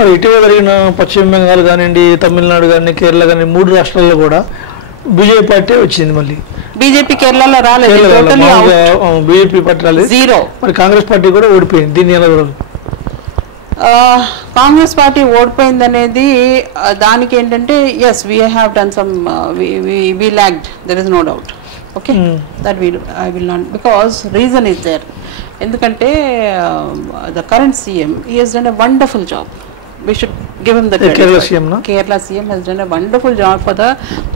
మరి ఇటీవల జరిగిన పశ్చిమ బెంగాల్ కానివ్వండి, తమిళనాడు కానీ, కేరళ కానీ 3 రాష్ట్రాల్లో కూడా బీజేపీ పార్టీ వచ్చింది. మళ్ళీ బీజేపీ కేరళలో రాలేదు, బీజేపీ పార్టీ రాలేదు, జీరో. మరి కాంగ్రెస్ పార్టీ కూడా ఓడిపోయింది. దీన్ని ఎలా చూడాలి? కాంగ్రెస్ పార్టీ ఓడిపోయింది అనేది దానికి ఏంటంటే yes we have done some we lagged, there is no doubt. Okay, that I will not, because reason is there. ఎందుకంటే the current CM he has done a wonderful job. We should give him the credit. Kerala CM has done a wonderful job for the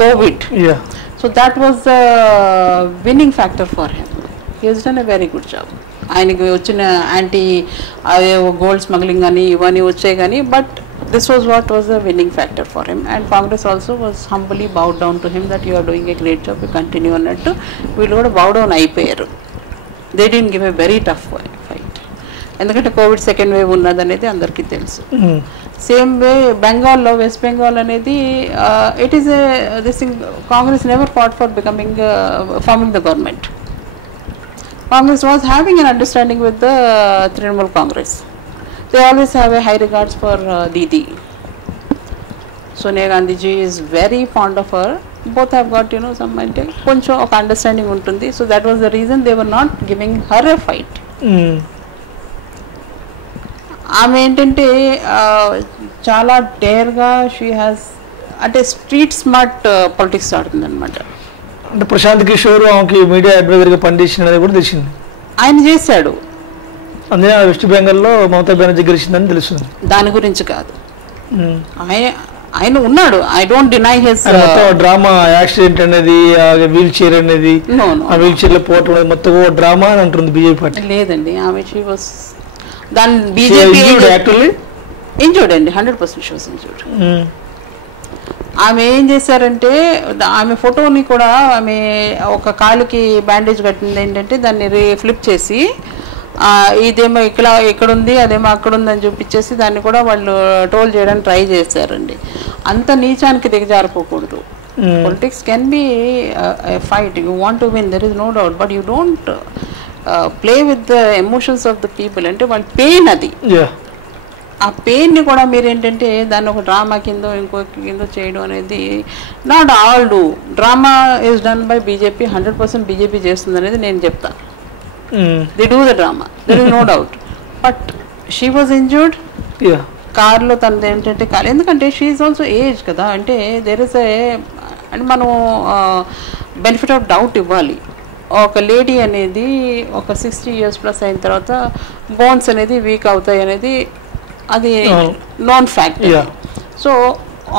COVID. Yeah. So that was the winning factor for him. He has done a very good job. ఆయనకి వచ్చిన anti అదే gold smuggling అని ఇవన్నీ వచ్చాయి కానీ, but this was what was the winning factor for him. And Congress also was humbly bow down to him that you are doing a great job, you continue అన్నట్టు వీళ్ళు కూడా బౌ డౌన్ అయిపోయారు. They didn't give a very tough fight, ఎందుకంటే covid second wave ఉన్నదనేది అందరికీ తెలుసు. Same way బెంగాల్లో, west Bengal అనేది it is this thing, Congress never fought for forming the government. Congress was having an understanding with the Trinamool Congress. They always have a high regards for Didi. Sonia Gandhi ji is very fond of her. Both have got, you know, some koncho of understanding untundi. So that was the reason they were not giving her a fight. ఆమె ఏంటంటే చాలా డేర్గా she has అంటే street smart politics ఆడుతుంది అనమాట. అంటే ప్రశాంత్ కిషోర్ ఆమెకి media అడ్వైజర్గా పనిచేసినది కూడా తెలిసింది, ఆయన చేశాడు. అందుకే వెస్ట్ బెంగాల్లో మమతా బెనర్జీ గెలిచిందని తెలుస్తుంది. దాని గురించి కాదు, ఆయన ఉన్నాడు. I don't deny his drama, accident అనేది, వీల్ చైర్ అనేది, ఆ వీల్ చైర్ లో పోవటం మొత్తం డ్రామా అని అంటుంది బీజేపీ పార్టీ. లేదండి, ఆమె షీ వాస్ దాని బీజేపీ ఇంజూర్డ్ అండి, 100% షీ వాస్ ఇంజూర్డ్. ఆమె ఏం చేశారంటే ఆమె ఫోటోని కూడా ఆమె ఒక కాలుకి బ్యాండేజ్ కట్టింది ఏంటంటే దాన్ని ఫ్లిప్ చేసి ఇదేమో ఇక్కడ ఉంది అదేమో అక్కడ ఉంది అని చూపించేసి దాన్ని కూడా వాళ్ళు టోల్ చేయడానికి ట్రై చేశారండి. అంత నీచానికి దిగజారిపోకూడదు. Politics can be fight, you want to win, there is no doubt, but you don't play with the emotions of the people. అంటే వాళ్ళ పెయిన్ అది, ఆ పెయిన్ని కూడా మీరు ఏంటంటే దాన్ని ఒక డ్రామా కిందో ఇంకో కిందో చేయడం అనేది not all do. Drama is done by BJP, 100% BJP చేస్తుంది అనేది నేను చెప్తాను. They do the drama, there is no doubt. But she was injured. కార్లో తనది ఏంటంటే కాదు, ఎందుకంటే షీ ఈజ్ ఆల్సో ఏజ్ కదా, అంటే దేర్ ఇస్ ఏ అంటే మనం బెనిఫిట్ ఆఫ్ డౌట్ ఇవ్వాలి. ఒక లేడీ అనేది ఒక 60 years ప్లస్ అయిన తర్వాత బోన్స్ అనేది వీక్ అవుతాయి అనేది అది non fact. So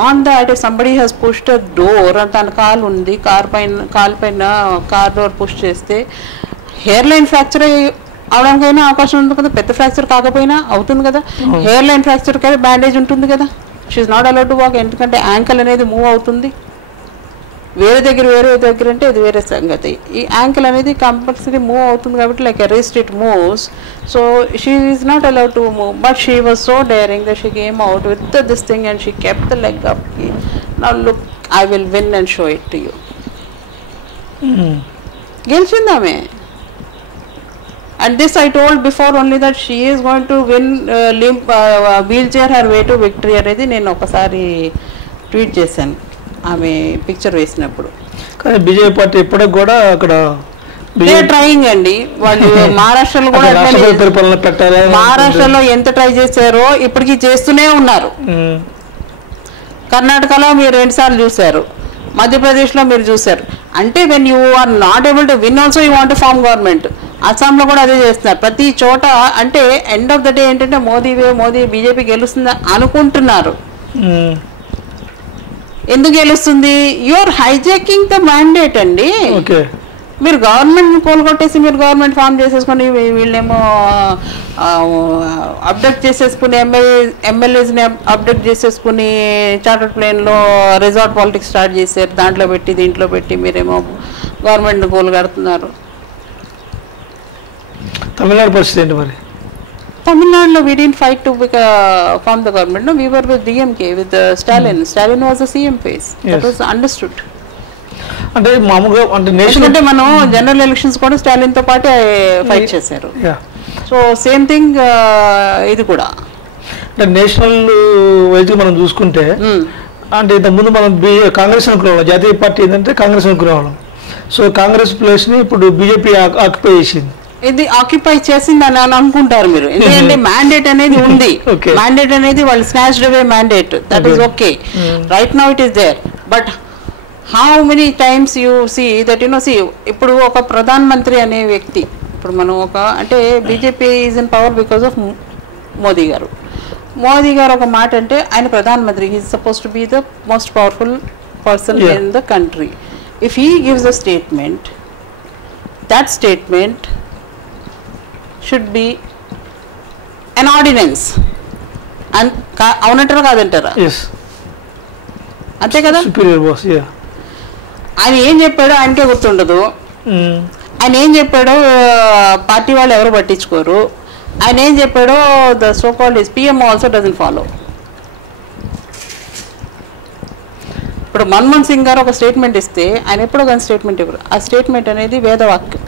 on that somebody has pushed a door, తన కాలు ఉంది, కాలు పైన కార్ డోర్ పుష్ చేస్తే హెయిర్ లైన్ ఫ్రాక్చర్ అవడానికైనా అవకాశం ఉంది కదా, పెద్ద ఫ్రాక్చర్ కాకపోయినా అవుతుంది కదా. హెయిర్ లైన్ ఫ్రాక్చర్ కదా బ్యాండేజ్ ఉంటుంది కదా. She is not allowed to walk, ఎందుకంటే యాంకల్ అనేది మూవ్ అవుతుంది. వేరే దగ్గర అంటే అది వేరే సంగతి. ఈ యాంకిల్ అనేది కంపల్సరీ మూవ్ అవుతుంది కాబట్టి like a wrist it moves. So she is not allowed to move, but she was so daring that she came out with this thing and she kept the leg up. Now look, I will win and show it to you. గెలిచింది ఆమె. And this I told before only that she is going to win, wheelchair her way to victory అనేది నేను ఒకసారి tweet చేశాను ఆమె picture వేసినప్పుడు. కానీ BJP party ఇప్పటికి కూడా అక్కడ ట్రైయింగ్ అండి. వాళ్ళు మహారాష్ట్రలో కూడా మహారాష్ట్రలో ఎంత ట్రై చేశారో ఇప్పటికీ చేస్తూనే ఉన్నారు. కర్ణాటకలో మీరు 2 సార్లు చూశారు, మధ్యప్రదేశ్లో మీరు చూశారు. అంటే when you are not able to win also you want to form government. అస్సాంలో కూడా అదే చేస్తున్నారు ప్రతి చోట. అంటే ఎండ్ ఆఫ్ ద డే ఏంటంటే మోదీ బీజేపీ గెలుస్తుంది అనుకుంటున్నారు. ఎందుకు గెలుస్తుంది? You are hijacking the mandate అండి. మీరు గవర్నమెంట్ కోలుకొట్టేసి మీరు గవర్నమెంట్ ఫామ్ చేసేసుకొని వీళ్ళేమో అప్డేట్ చేసేసుకుని ఎమ్మెల్యేస్ని అప్డేట్ చేసేసుకుని చార్టర్డ్ ప్లేన్లో రిసార్ట్ పాలిటిక్స్ స్టార్ట్ చేశారు. దాంట్లో పెట్టి దీంట్లో పెట్టి మీరేమో గవర్నమెంట్ని కోలుగడుతున్నారు. తమిళనాడు పరిస్థితి ఏంటి మరి? తమిళనాడులో we didn't fight to form the government. No, we were with DMK, with Stalin. Stalin was the CM phase. That was understood. అంటే మామూలుగా అంటే ఎందుకంటే మనం జనరల్ ఎలక్షన్స్ కూడా స్టాలిన్ తో పాటు ఫైట్ చేశారు. సో సేమ్ థింగ్ ఇది కూడా అంటే నేషనల్ వైజ్ మనం చూసుకుంటే అంటే ఇంతకుముందు మనం కాంగ్రెస్ అనుకునేవాళ్ళం, జాతీయ పార్టీ ఏంటంటే కాంగ్రెస్ అనుకునేవాళ్ళం. సో కాంగ్రెస్ ప్లేస్ ని ఇప్పుడు బీజేపీ ఆక్యుపై చేసింది. ఇది ఆక్యుపై చేసింది అని అనుకుంటారు మీరు, ఎందుకంటే మ్యాండేట్ అనేది ఉంది. మ్యాండేట్ అనేది వాళ్ళు snatched away mandate, that is okay, right now it is there. But how many times you see that ఇప్పుడు ఒక ప్రధాన మంత్రి అనే వ్యక్తి, ఇప్పుడు మనం ఒక అంటే BJP is in power because of Modi గారు. మోదీ గారు ఒక మాట అంటే ఆయన ప్రధానమంత్రి, he is suppose to be the most powerful person in the country. If he gives a statement, that statement should be an ordinance. అవునంటారా కాదంటారా? అంతే కదా. ఆయన ఏం చెప్పాడో ఆయనకే గుర్తుండదు, ఆయన ఏం చెప్పాడో పార్టీ వాళ్ళు ఎవరు పట్టించుకోరు, ఆయన ఏం చెప్పాడో the so called PM also doesn't follow. ఇప్పుడు మన్మోహన్ సింగ్ గారు ఒక స్టేట్మెంట్ ఇస్తే ఆయన ఎప్పుడో కానీ స్టేట్మెంట్ ఇవ్వరు. ఆ స్టేట్మెంట్ అనేది వేదవాక్యం.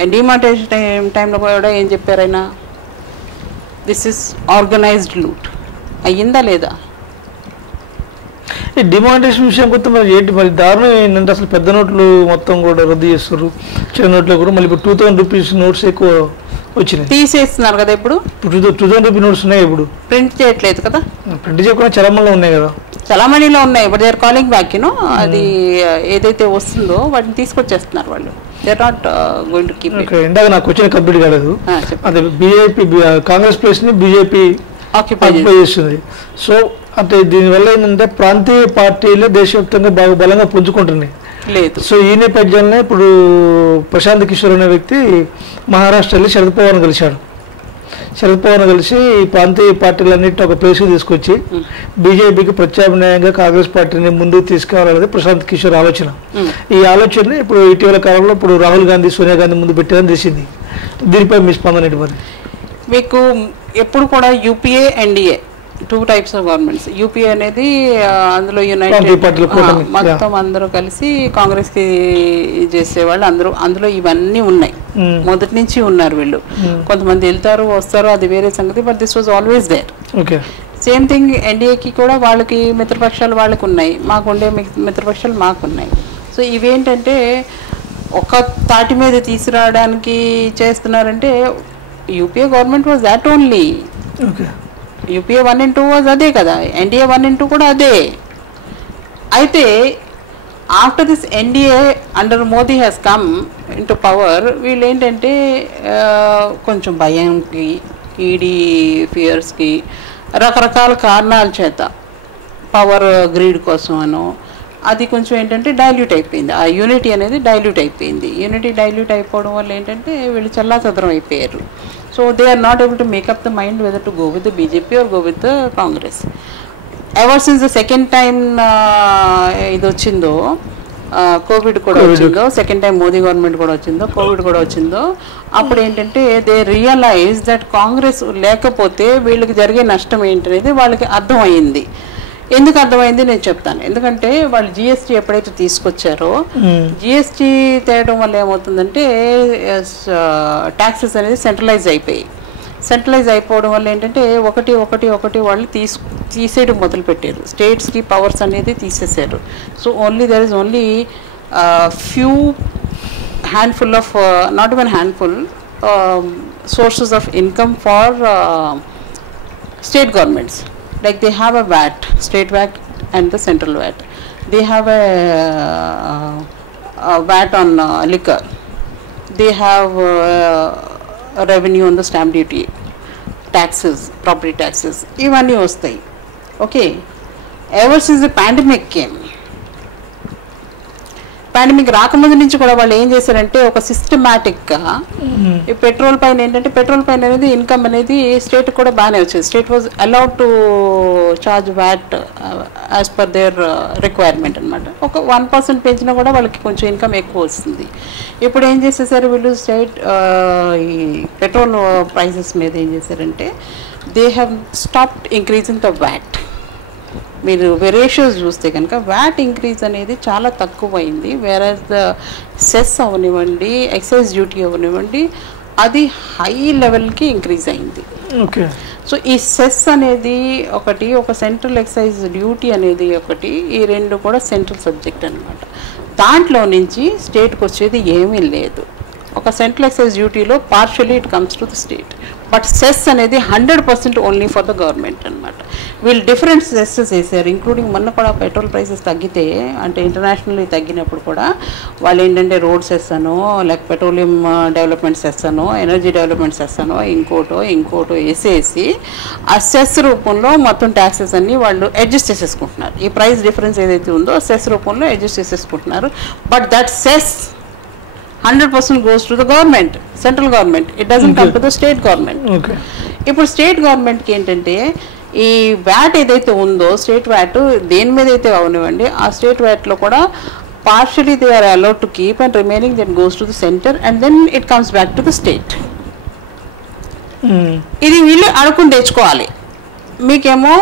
అండ్ డిమానిటైజేషన్ టైంలో కూడా ఏం చెప్పారు ఆయన, దిస్ ఇస్ ఆర్గనైజ్డ్ లూట్. అయ్యిందా లేదా? డిమానిటేషన్ విషయం కొత్త మరి ఏంటి మరి దారుణం ఏంటంటే అసలు పెద్ద నోట్లు మొత్తం కూడా రద్దు చేస్తారు, చిన్న నోట్లు కూడా మళ్ళీ ఇప్పుడు 2000 రూపీస్ నోట్స్ ఎక్కువ వచ్చినాయి, తీసేస్తున్నారు కదా. ఇప్పుడు 2000 రూపీ నోట్స్ ఉన్నాయి, ఇప్పుడు ప్రింట్ చేయట్లేదు కదా. ప్రింట్ చేయకుండా చలామణిలో ఉన్నాయి కదా, చలామణిలో ఉన్నాయి. ఇప్పుడు దే ఆర్ కాలింగ్ బ్యాక్, అది ఏదైతే వస్తుందో వాటిని తీసుకొచ్చేస్తున్నారు వాళ్ళు. They are not going to keep it. ఇందాక నాకు క్వశ్చన్ కంప్లీట్ కాలేదు. అదే బీజేపీ కాంగ్రెస్ ప్లేస్ ని బీజేపీ ఆక్యుపై చేస్తుంది. సో అంటే దీనివల్ల ఏంటంటే ప్రాంతీయ పార్టీలు దేశవ్యాప్తంగా బాగా బలంగా పుంజుకుంటున్నాయి. లేదు. సో ఈ నేపథ్యంలో ఇప్పుడు ప్రశాంత్ కిషోర్ అనే వ్యక్తి మహారాష్ట్రలో శరద్ పవార్ను కలిశాడు. శరద్ పవార్ను కలిసి ఈ ప్రాంతీయ పార్టీలన్నింటినీ ఒక ప్లేస్కి తీసుకొచ్చి బీజేపీకి ప్రత్యామ్నాయంగా కాంగ్రెస్ పార్టీని ముందుకు తీసుకురావాలనేది ప్రశాంత్ కిషోర్ ఆలోచన. ఈ ఆలోచన ఇప్పుడు ఇటీవల కాలంలో ఇప్పుడు రాహుల్ గాంధీ, సోనియా గాంధీ ముందు పెట్టారని తెలిసింది. దీనిపై మీ స్పందన ఏంటి మరి? మీకు ఎప్పుడు కూడా UPA, NDA 2 types of governments. UPA అనేది అందులో యునైటెడ్ మొత్తం అందరూ కలిసి కాంగ్రెస్ కి చేసేవాళ్ళు అందరూ, అందులో ఇవన్నీ ఉన్నాయి, మొదటి నుంచి ఉన్నారు వీళ్ళు. కొంతమంది వెళ్తారు వస్తారు, అది వేరే సంగతి, but this was always there. Same thing ఎన్డీఏకి కూడా వాళ్ళకి మిత్రపక్షాలు వాళ్ళకి ఉన్నాయి, మాకుండే మిత్రపక్షాలు మాకున్నాయి. సో ఇవేంటంటే ఒక తాటి మీద తీసుకురావడానికి చేస్తున్నారంటే UPA government was that only. UPA 1 and 2 వాజ్ అదే కదా, ఎన్డీఏ 1 and 2 కూడా అదే. అయితే after this NDA under Modi has come into power, వీళ్ళు ఏంటంటే కొంచెం భయంకి, ఈడీ ఫియర్స్కి, రకరకాల కారణాల చేత, పవర్ గ్రీడ్ కోసం అనో, అది కొంచెం ఏంటంటే డైల్యూట్ అయిపోయింది. ఆ యూనిటీ అనేది డైల్యూట్ అయిపోయింది. యూనిటీ డైల్యూట్ అయిపోవడం వల్ల ఏంటంటే వీళ్ళు చల్లాచదరం అయిపోయారు. So they are not able to make up the mind whether to go with the BJP or go with the Congress. Ever since the second time ఇది వచ్చిందో, కోవిడ్ కూడా వచ్చిందో, సెకండ్ టైం మోదీ గవర్నమెంట్ కూడా వచ్చిందో, కోవిడ్ కూడా వచ్చిందో, అప్పుడు ఏంటంటే దే రియలైజ్ దట్ కాంగ్రెస్ లేకపోతే వీళ్ళకి జరిగే నష్టం ఏంటనేది వాళ్ళకి అర్థమైంది. ఎందుకు అర్థమైంది నేను చెప్తాను. ఎందుకంటే వాళ్ళు జిఎస్టీ ఎప్పుడైతే తీసుకొచ్చారో, జిఎస్టీ తేయడం వల్ల ఏమవుతుందంటే ట్యాక్సెస్ అనేది సెంట్రలైజ్ అయిపోయి, సెంట్రలైజ్ అయిపోవడం వల్ల ఏంటంటే ఒకటి ఒకటి ఒకటి వాళ్ళు తీసేయడం మొదలుపెట్టారు. స్టేట్స్కి పవర్స్ అనేది తీసేశారు. So only there is only few handful of, not even handful sources of income for state governments. Like they have a VAT, state VAT and the central VAT. They have a VAT on liquor. They have a revenue on the stamp duty, taxes, property taxes. Ivanni vastayi. Okay. Ever since the pandemic came, pandemic రాకముందు నుంచి కూడా వాళ్ళు ఏం చేశారంటే ఒక సిస్టమాటిక్గా ఈ petrol పైన ఏంటంటే, పెట్రోల్ పైన అనేది ఇన్కమ్ అనేది స్టేట్ కూడా బాగానే వచ్చేది. State was allowed to charge VAT as per their requirement అనమాట. ఒక 1% పెంచినా కూడా వాళ్ళకి కొంచెం ఇన్కమ్ ఎక్కువ వస్తుంది. ఇప్పుడు ఏం చేసేసారు వీళ్ళు, స్టేట్ ఈ పెట్రోల్ ప్రైసెస్ మీద ఏం చేశారంటే they have stopped increasing the VAT. మీరు రేషియోస్ చూస్తే కనుక వ్యాట్ ఇంక్రీజ్ అనేది చాలా తక్కువైంది. వేరే ద సెస్ అవనివ్వండి, ఎక్సైజ్ డ్యూటీ అవనివ్వండి, అది హై లెవెల్కి ఇంక్రీజ్ అయింది. ఓకే. సో ఈ సెస్ అనేది ఒకటి, ఒక సెంట్రల్ ఎక్సైజ్ డ్యూటీ అనేది ఒకటి, ఈ రెండు కూడా సెంట్రల్ సబ్జెక్ట్ అనమాట. దాంట్లో నుంచి స్టేట్కి వచ్చేది ఏమీ లేదు. ఒక సెంట్రల్ ఎక్సైజ్ డ్యూటీలో partially it comes to the state, but cess అనేది 100% ఓన్లీ ఫర్ ద గవర్నమెంట్ అనమాట. వీళ్ళు డిఫరెంట్ సెస్సెస్ వేసారు, ఇంక్లూడింగ్ మొన్న కూడా పెట్రోల్ ప్రైసెస్ తగ్గితే, అంటే ఇంటర్నేషనల్లీ తగ్గినప్పుడు కూడా వాళ్ళు ఏంటంటే రోడ్ సెస్ అనో, లేక పెట్రోలియం డెవలప్మెంట్ సెస్ అనో, ఎనర్జీ డెవలప్మెంట్ సెస్ అనో, ఇంకోటో వేసేసి ఆ సెస్ రూపంలో మొత్తం ట్యాక్సెస్ అన్ని వాళ్ళు అడ్జస్ట్ చేసేసుకుంటున్నారు. ఈ ప్రైస్ డిఫరెన్స్ ఏదైతే ఉందో సెస్ రూపంలో అడ్జస్ట్ చేసేసుకుంటున్నారు. But that cess 100% goes to the government, central government. It doesn't come to the state government. Okay. ఇప్పుడు స్టేట్ గవర్నమెంట్కి ఏంటంటే ఈ వ్యాట్ ఏదైతే ఉందో, స్టేట్ వ్యాట్ దేని మీద అయితే అవనివ్వండి, ఆ స్టేట్ వ్యాట్లో కూడా partially they are allowed to keep and remaining then goes to the centre and then it comes back to the state. ఇది వీళ్ళు అడుక్కుని తెచ్చుకోవాలి. మీకేమో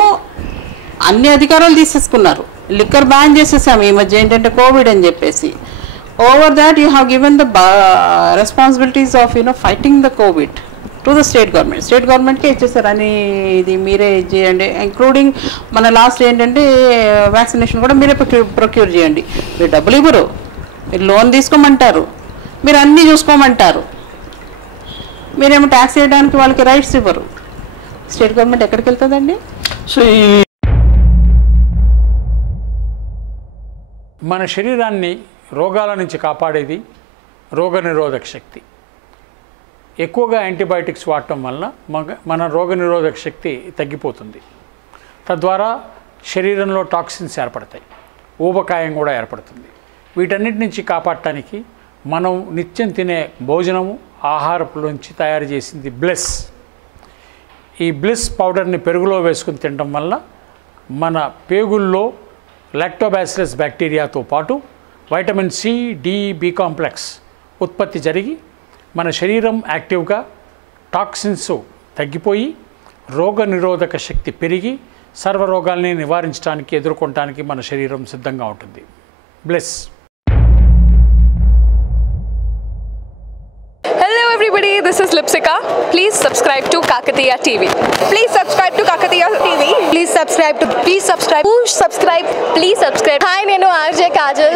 అన్ని అధికారాలు తీసేసుకున్నారు, లిక్కర్ బ్యాన్ చేసేసాము ఈ మధ్య ఏంటంటే కోవిడ్ అని చెప్పేసి. Over that you have given the responsibilities of fighting the COVID to the state government. State government కే ఇచ్చేసారు అని, ఇది మీరే చేయండి, ఇంక్లూడింగ్ మన లాస్ట్ ఏంటంటే వ్యాక్సినేషన్ కూడా మీరే ప్రొక్యూర్ చేయండి. మీరు డబ్బులు ఇవ్వరు, మీరు లోన్ తీసుకోమంటారు, మీరు అన్నీ చూసుకోమంటారు, మీరేమో ట్యాక్స్ వేయడానికి వాళ్ళకి రైట్స్ ఇవ్వరు. స్టేట్ గవర్నమెంట్ ఎక్కడికి వెళ్తుందండి? సో మన శరీరాన్ని రోగాల నుంచి కాపాడేది రోగనిరోధక శక్తి. ఎక్కువగా యాంటీబయాటిక్స్ వాడటం వల్ల మన రోగనిరోధక శక్తి తగ్గిపోతుంది. తద్వారా శరీరంలో టాక్సిన్స్ ఏర్పడతాయి, ఊబకాయం కూడా ఏర్పడుతుంది. వీటన్నిటి నుంచి కాపాడటానికి మనం నిత్యం తినే భోజనము, ఆహారపులోంచి తయారు చేసింది బ్లెస్. ఈ బ్లెస్ పౌడర్ని పెరుగులో వేసుకుని తినడం వల్ల మన పేగుల్లో లాక్టోబాసిలస్ బ్యాక్టీరియాతో పాటు vitamin C, D, B complex ఉత్పత్తి జరిగి మన శరీరం యాక్టివ్గా, టాక్సిన్స్ తగ్గిపోయి రోగనిరోధక శక్తి పెరిగి సర్వరోగాల్ని నివారించడానికి, ఎదుర్కొనడానికి మన శరీరం సిద్ధంగా ఉంటుంది. Bless. Hello everybody, this is Lipsika. Please subscribe to Kakatiya TV. Please subscribe to Kakatiya TV. Please subscribe. Push subscribe. Please subscribe. Hi, nenu RJ Kajal.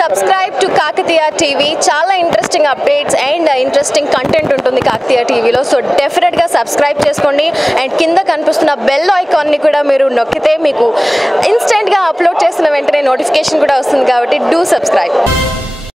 Subscribe to Kakatiya TV. Chala interesting updates and interesting content untundi Kakatiya TV lo. So definitely ga subscribe cheskondi and kinda kanipustunna bell icon ni kuda meeru nokkite meeku instant ga upload chesina ventane notification kuda vastundi kabatti do subscribe.